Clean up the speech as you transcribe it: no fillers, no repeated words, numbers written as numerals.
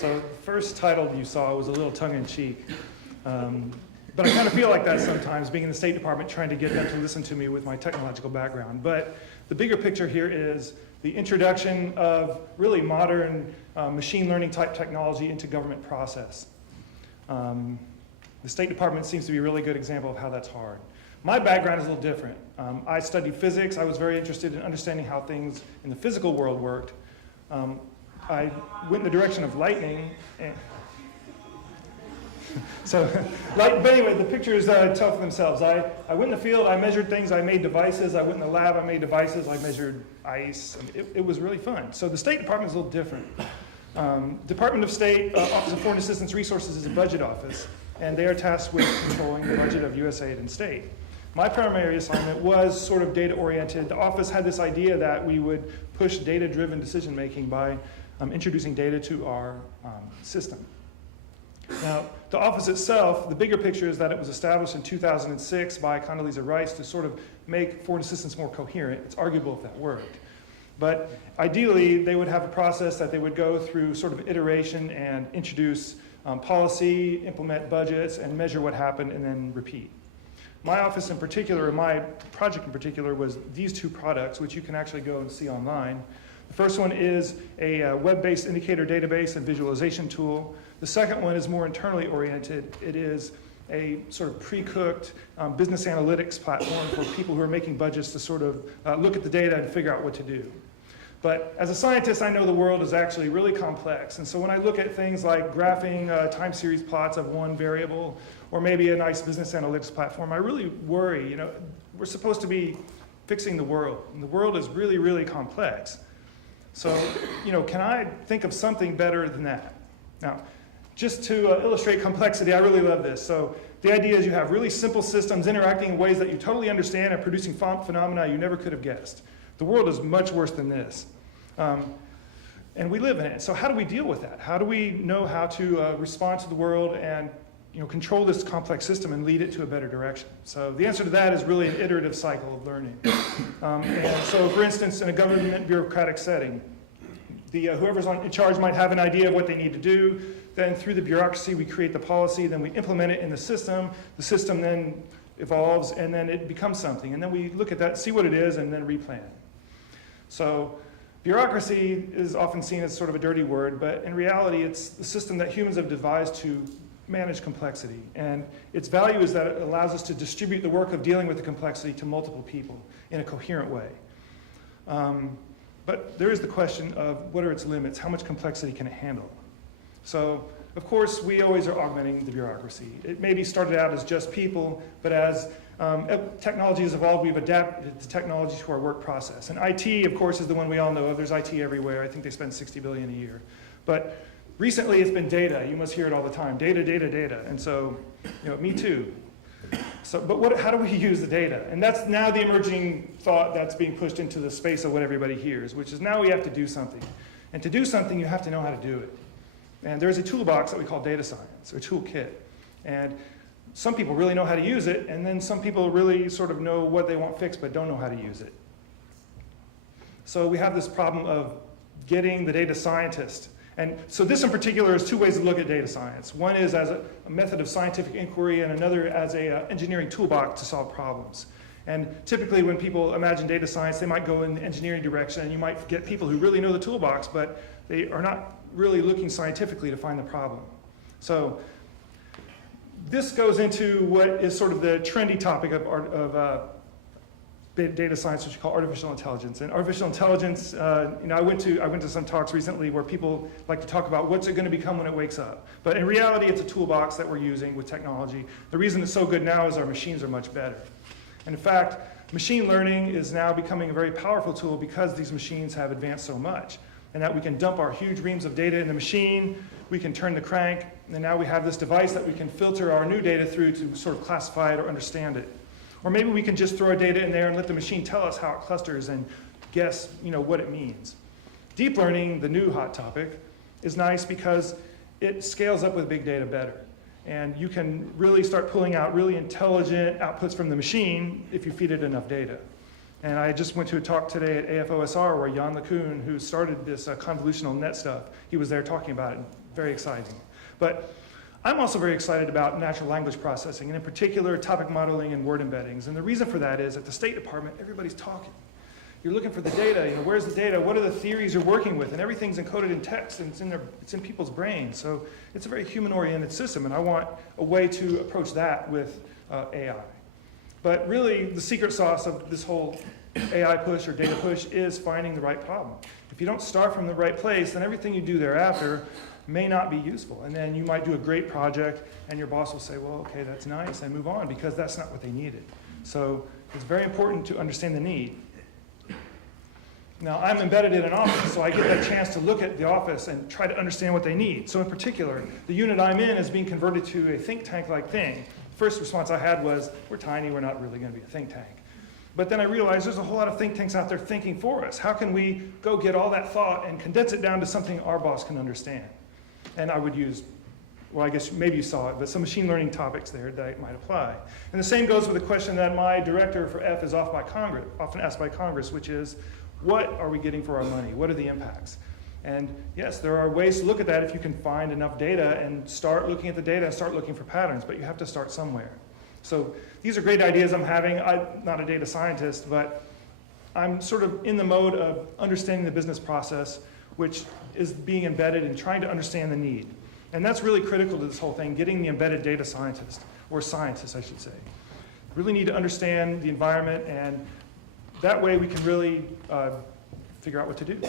So the first title you saw was a little tongue-in-cheek. But I kind of feel like that sometimes, being in the State Department, trying to get them to listen to me with my technological background. But the bigger picture here is the introduction of really modern machine learning type technology into government process. The State Department seems to be a really good example of how that's hard. My background is a little different. I studied physics. I was very interested in understanding how things in the physical world worked. I went in the direction of lightning. But anyway, the pictures tell for themselves. I went in the field, I measured things, I made devices. I went in the lab, I made devices, I measured ice. It was really fun. So the State Department is a little different. Department of State, Office of Foreign Assistance Resources is a budget office, and they are tasked with controlling the budget of USAID and state. My primary assignment was sort of data-oriented. The office had this idea that we would push data-driven decision-making by introducing data to our system. Now, the office itself, the bigger picture is that it was established in 2006 by Condoleezza Rice to sort of make foreign assistance more coherent. It's arguable if that worked. But ideally, they would have a process that they would go through sort of iteration and introduce policy, implement budgets, and measure what happened, and then repeat. My office in particular, or my project in particular, was these two products, which you can actually go and see online. The first one is a web-based indicator database and visualization tool. The second one is more internally oriented. It is a sort of pre-cooked business analytics platform for people who are making budgets to sort of look at the data and figure out what to do. But as a scientist, I know the world is actually really complex. And so when I look at things like graphing time series plots of one variable, or maybe a nice business analytics platform, I really worry. We're supposed to be fixing the world, and the world is really, really complex. So, can I think of something better than that? Now, just to illustrate complexity, I really love this. So the idea is you have really simple systems interacting in ways that you totally understand and producing phenomena you never could have guessed. The world is much worse than this. And we live in it. So how do we deal with that? How do we know how to respond to the world and control this complex system and lead it to a better direction? So the answer to that is really an iterative cycle of learning. And so, for instance, in a government bureaucratic setting, whoever's in charge might have an idea of what they need to do. Then through the bureaucracy, we create the policy. Then we implement it in the system. The system then evolves, and then it becomes something. And then we look at that, see what it is, and then replan. So bureaucracy is often seen as sort of a dirty word, but in reality, it's the system that humans have devised to manage complexity. And its value is that it allows us to distribute the work of dealing with the complexity to multiple people in a coherent way. But there is the question of what are its limits? How much complexity can it handle? So, of course, we always are augmenting the bureaucracy. It maybe started out as just people, but as technology has evolved, we've adapted the technology to our work process. And IT, of course, is the one we all know of. There's IT everywhere. I think they spend $60 billion a year. But recently, it's been data. You must hear it all the time. Data, data, data. And so, me too. So, but how do we use the data? And that's now the emerging thought that's being pushed into the space of what everybody hears, which is now we have to do something. And to do something, you have to know how to do it. And there's a toolbox that we call data science, or toolkit. And some people really know how to use it, and then some people really sort of know what they want fixed but don't know how to use it. So we have this problem of getting the data scientist. And so this in particular is two ways to look at data science. One is as a method of scientific inquiry, and another as an engineering toolbox to solve problems. And typically when people imagine data science, they might go in the engineering direction, and you might get people who really know the toolbox, but they are not really looking scientifically to find the problem. So this goes into what is sort of the trendy topic of data science, which we call artificial intelligence. And artificial intelligence, I went to some talks recently where people like to talk about what's it going to become when it wakes up. But in reality, it's a toolbox that we're using with technology. The reason it's so good now is our machines are much better. And in fact, machine learning is now becoming a very powerful tool because these machines have advanced so much. And that we can dump our huge reams of data in the machine, we can turn the crank, and now we have this device that we can filter our new data through to sort of classify it or understand it. Or maybe we can just throw our data in there and let the machine tell us how it clusters and guess what it means. Deep learning, the new hot topic, is nice because it scales up with big data better. And you can really start pulling out really intelligent outputs from the machine if you feed it enough data. And I just went to a talk today at AFOSR where Jan LeCun, who started this convolutional net stuff, he was there talking about it. very exciting. But I'm also very excited about natural language processing, and in particular, topic modeling and word embeddings. And the reason for that is at the State Department, everybody's talking. You're looking for the data, where's the data? What are the theories you're working with? And everything's encoded in text, and it's in people's brains. So it's a very human-oriented system, and I want a way to approach that with AI. But really, the secret sauce of this whole AI push or data push is finding the right problem. If you don't start from the right place, then everything you do thereafter may not be useful. And then you might do a great project, and your boss will say, well, okay, that's nice, and move on, because that's not what they needed. So it's very important to understand the need. Now, I'm embedded in an office, so I get that chance to look at the office and try to understand what they need. So in particular, the unit I'm in is being converted to a think tank-like thing. The first response I had was, we're tiny, we're not really going to be a think tank. But then I realized there's a whole lot of think tanks out there thinking for us. How can we go get all that thought and condense it down to something our boss can understand? And I would use, well, I guess maybe you saw it, but some machine learning topics there that might apply. And the same goes with the question that my director for F is often asked by Congress, which is, what are we getting for our money? What are the impacts? And yes, there are ways to look at that if you can find enough data and start looking at the data and start looking for patterns, but you have to start somewhere. So these are great ideas I'm having. I'm not a data scientist, but I'm sort of in the mode of understanding the business process, which is being embedded and trying to understand the need. And that's really critical to this whole thing, getting the embedded data scientist, or scientist, I should say. Really need to understand the environment, and that way we can really figure out what to do.